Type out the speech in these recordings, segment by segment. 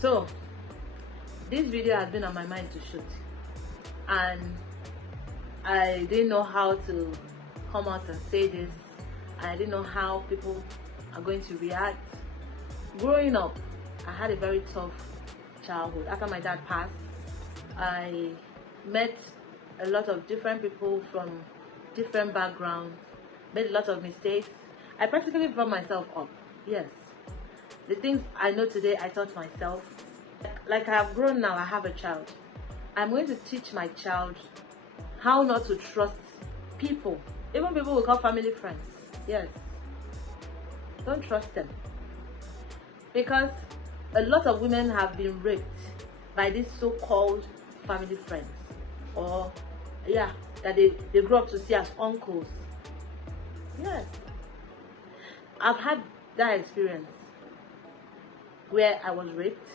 So this video has been on my mind to shoot, and I didn't know how to come out and say this, and I didn't know how people are going to react. Growing up, I had a very tough childhood. After my dad passed, I met a lot of different people from different backgrounds, made a lot of mistakes. I practically brought myself up. Yes, the things I know today I taught myself. Like I have grown now, I have a child. I'm going to teach my child how not to trust people, even people we call family friends. Yes, don't trust them, because a lot of women have been raped by these so-called family friends, or that they grew up to see as uncles. Yes, I've had that experience where I was raped.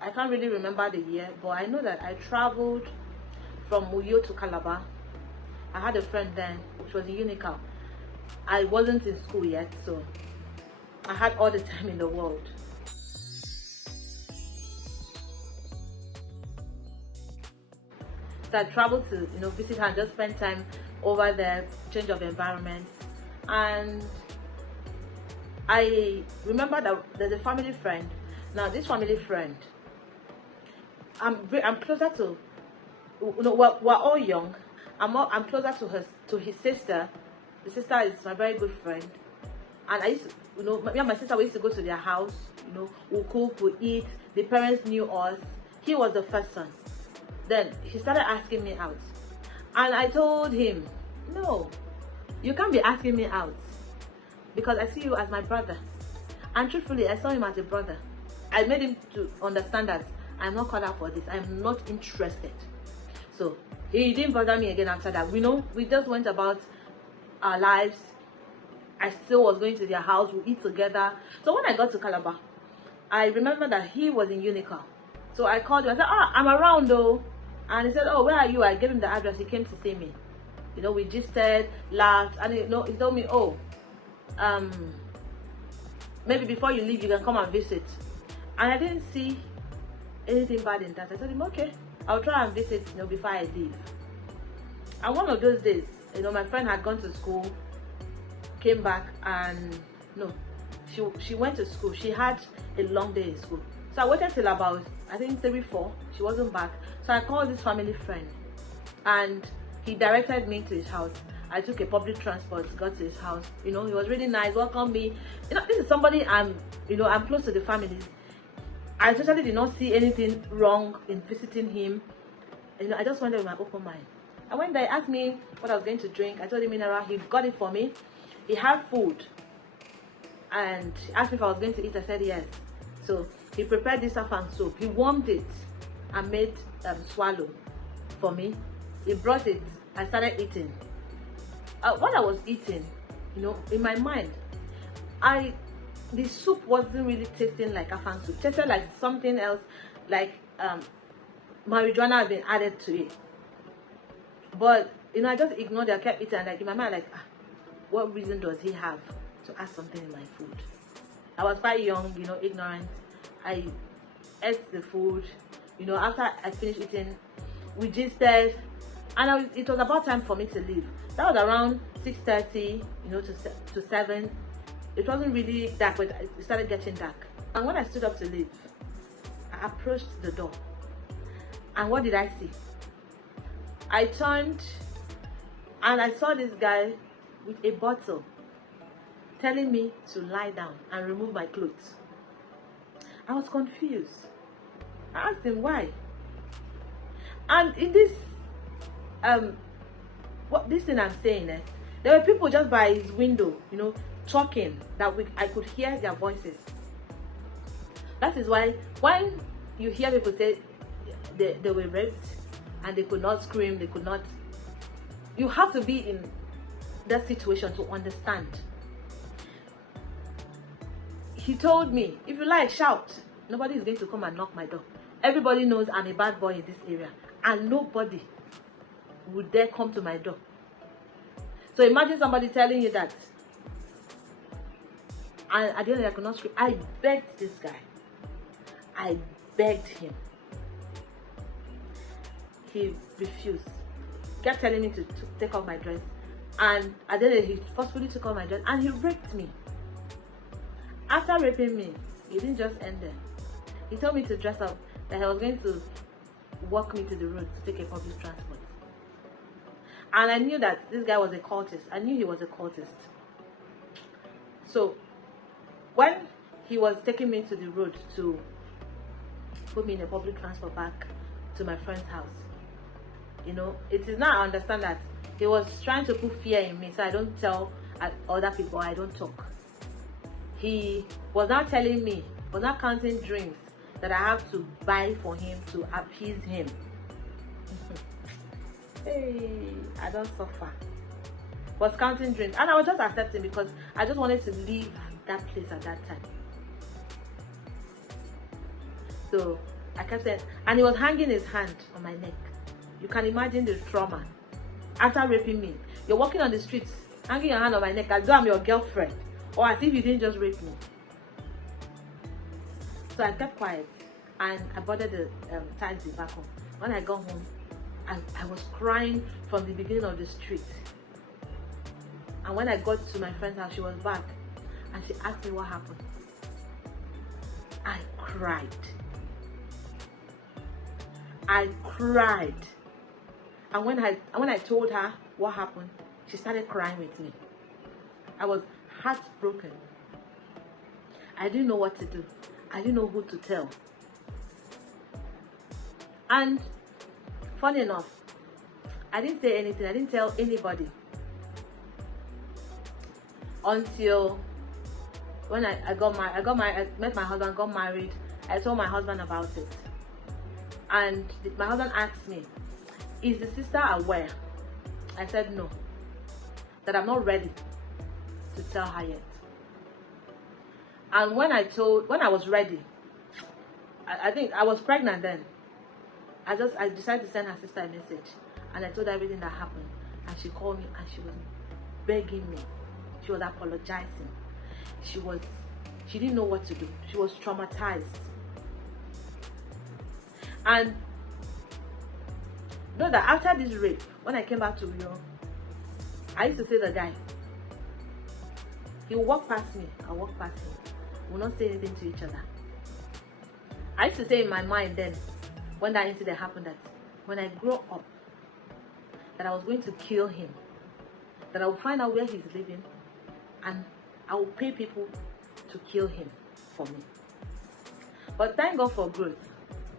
I can't really remember the year, but I know that I traveled from Muyo to Calabar. I had a friend then, which was in Unical. I wasn't in school yet, so I had all the time in the world. So I traveled to visit her and just spend time over there, change of environment. And I remember that there's a family friend. Now this family friend, I'm closer to, we're all young. I'm closer to his sister. The sister is my very good friend, and I used to, me and my sister, we used to go to their house. We cook, we eat. The parents knew us. He was the first son. Then he started asking me out, and I told him, no, you can't be asking me out, because I see you as my brother. And truthfully, I saw him as a brother. I made him to understand that I'm not called out for this. I'm not interested. So he didn't bother me again after that. We just went about our lives. I still was going to their house. We eat together. So when I got to Calabar, I remember that he was in Unical. So I called him. I said, I'm around though. And he said, oh, where are you? I gave him the address. He came to see me. We gisted, laughed, and he told me, oh, maybe before you leave, you can come and visit. And I didn't see anything bad in that. I told him, okay, I'll try and visit, before I leave. And one of those days, my friend had gone to school, came back, and she went to school. She had a long day in school. So I waited till about, I think 3, 4. She wasn't back. So I called this family friend, and he directed me to his house. I took a public transport, got to his house. He was really nice, welcomed me. This is somebody I'm close to the family. I totally did not see anything wrong in visiting him. I just went there with my open mind. I went there, he asked me what I was going to drink. I told him mineral. He got it for me. He had food, and he asked me if I was going to eat. I said yes. So he prepared this saffron soup. He warmed it and made swallow for me. He brought it. I started eating. While I was eating, in my mind, the soup wasn't really tasting like afang soup. It tasted like something else, like marijuana had been added to it. But I just ignored it. I kept eating, and in my mind, what reason does he have to add something in my food? I was quite young, ignorant. I ate the food. After I finished eating, we gisted, and it was about time for me to leave. That was around 6:30, to 7. It wasn't really dark, but it started getting dark. And when I stood up to leave, I approached the door. And what did I see? I turned, and I saw this guy with a bottle telling me to lie down and remove my clothes. I was confused. I asked him why. And in this, this thing I'm saying, there were people just by his window, talking, that I could hear their voices. That is why when you hear people say they were raped and they could not scream, they could not, you have to be in that situation to understand. He told me, if you like, shout. Nobody is going to come and knock my door. Everybody knows I'm a bad boy in this area, and nobody would dare come to my door. So imagine somebody telling you that. And at the end, I could not scream. I begged this guy. I begged him. He refused. Kept telling me to take off my dress. And at the end, he forcefully took off my dress and he raped me. After raping me, he didn't just end there. He told me to dress up, that he was going to walk me to the road to take a public transport. And I knew that this guy was a cultist. I knew he was a cultist. So, when he was taking me to the road to put me in a public transport back to my friend's house, you know, it is now I understand that he was trying to put fear in me so I don't tell other people, I don't talk. He was now telling me, was now counting drinks that I have to buy for him to appease him. Hey, I don't suffer. Was counting drinks, and I was just accepting because I just wanted to leave that place at that time. So I kept saying, and he was hanging his hand on my neck. You can imagine the trauma. After raping me, you're walking on the streets, hanging your hand on my neck as though I'm your girlfriend, or as if you didn't just rape me. So I kept quiet, and I boarded the taxi back home. When I got home, I was crying from the beginning of the street. And when I got to my friend's house, she was back, and she asked me what happened. I cried. I cried. And when I told her what happened, she started crying with me. I was heartbroken. I didn't know what to do. I didn't know who to tell. And funny enough, I didn't say anything. I didn't tell anybody until when I met my husband, got married. I told my husband about it, and my husband asked me, "Is the sister aware?" I said no, that I'm not ready to tell her yet. And when I was ready, I think I was pregnant then. I decided to send her sister a message, and I told her everything that happened, and she called me and she was begging me. She was apologizing. She didn't know what to do. She was traumatized. And know that after this rape, when I came back to Rio, I used to say the guy, he would walk past me, I walk past him. We will not say anything to each other. I used to say in my mind then, when that incident happened, that when I grow up, that I was going to kill him, that I will find out where he's living, and I will pay people to kill him for me. But thank God for growth.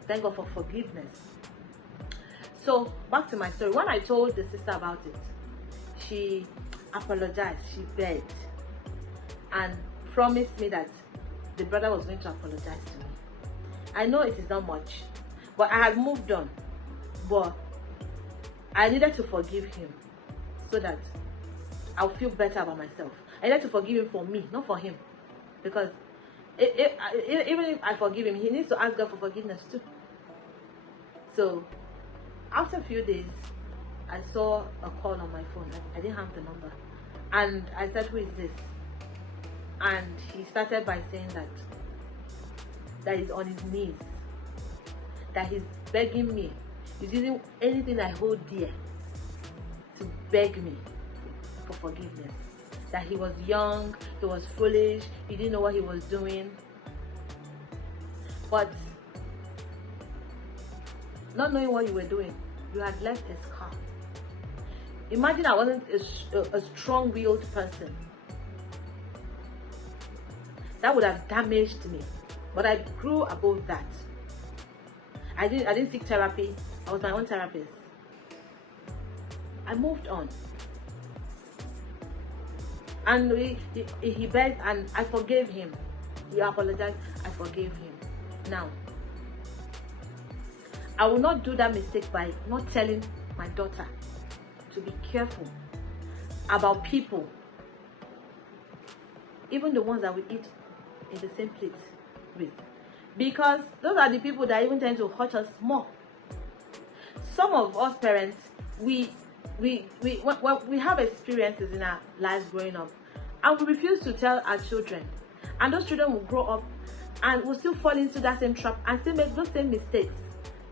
Thank God for forgiveness. So back to my story. When I told the sister about it, she apologized, she begged, and promised me that the brother was going to apologize to me. I know it is not much, but I had moved on. But I needed to forgive him so that I'll feel better about myself. I needed to forgive him for me, not for him. Because even if I forgive him, he needs to ask God for forgiveness too. So after a few days, I saw a call on my phone. I didn't have the number. And I said, "Who is this?" And he started by saying that he's on his knees, that he's begging me, he's using anything I hold dear to beg me for forgiveness. That he was young, he was foolish, he didn't know what he was doing. But not knowing what you were doing, you had left a scar. Imagine I wasn't a strong-willed person. That would have damaged me. But I grew above that. I didn't seek therapy. I was my own therapist. I moved on. And he begged, and I forgave him. He apologized, I forgave him. Now, I will not do that mistake by not telling my daughter to be careful about people, even the ones that we eat in the same plate with, because those are the people that even tend to hurt us more. Some of us parents, we have experiences in our lives growing up, and we refuse to tell our children, and those children will grow up and will still fall into that same trap and still make those same mistakes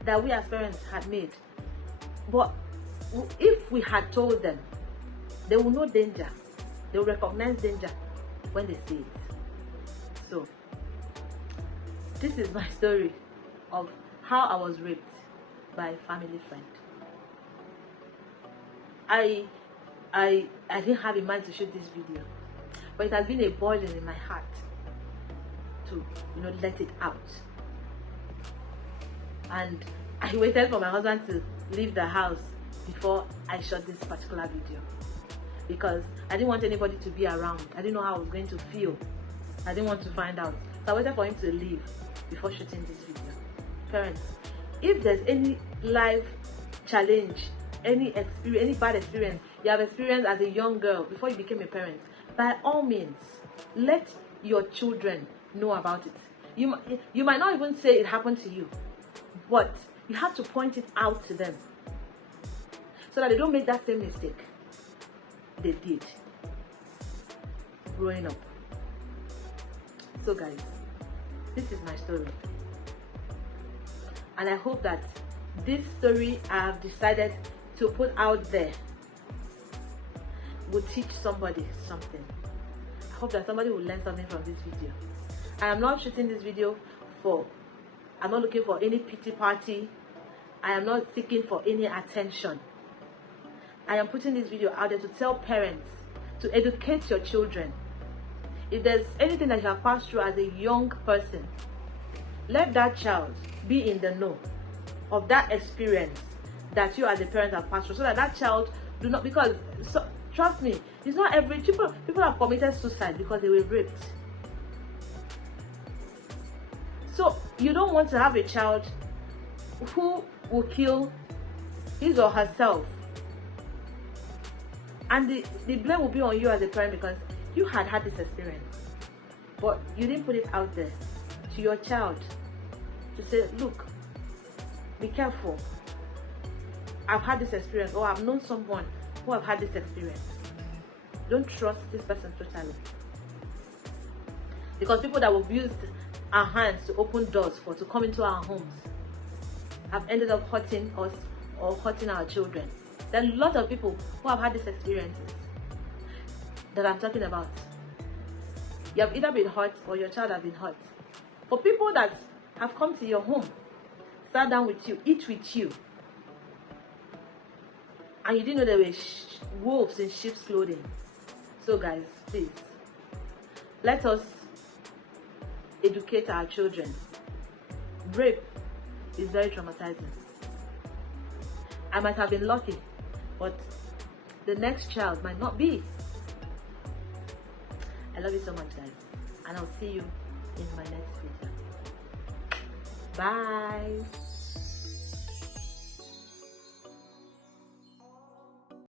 that we as parents had made. But if we had told them, they will know danger. They will recognize danger when they see it. So, this is my story of how I was raped by a family friend. I didn't have in mind to shoot this video, but it has been a burden in my heart to, let it out. And I waited for my husband to leave the house before I shot this particular video, because I didn't want anybody to be around. I didn't know how I was going to feel. I didn't want to find out. So I waited for him to leave before shooting this video. Parents, if there's any life challenge, any experience, any bad experience you have experienced as a young girl before you became a parent, by all means, let your children know about it. You might not even say it happened to you, but you have to point it out to them so that they don't make that same mistake they did growing up. So guys, this is my story, and I hope that this story I have decided to put out there will teach somebody something. I hope that somebody will learn something from this video. I am not shooting this video I'm not looking for any pity party. I am not seeking for any attention. I am putting this video out there to tell parents, to educate your children. If there's anything that you have passed through as a young person, let that child be in the know of that experience that you as a parent have passed through, so that that child do not, because trust me, it's not every people have committed suicide because they were raped. So you don't want to have a child who will kill his or herself, and the blame will be on you as a parent because you had this experience, but you didn't put it out there to your child to say, look, be careful, I've had this experience, or I've known someone who have had this experience. Don't trust this person totally, because people that have used our hands to open doors to come into our homes have ended up hurting us or hurting our children. There are a lot of people who have had these experiences that I'm talking about. You have either been hurt or your child has been hurt. For people that have come to your home, sat down with you, eat with you, and you didn't know there were wolves in sheep's clothing. So guys, please, let us educate our children. Rape is very traumatizing. I might have been lucky, but the next child might not be. I love you so much, guys, and I'll see you in my next video. Bye.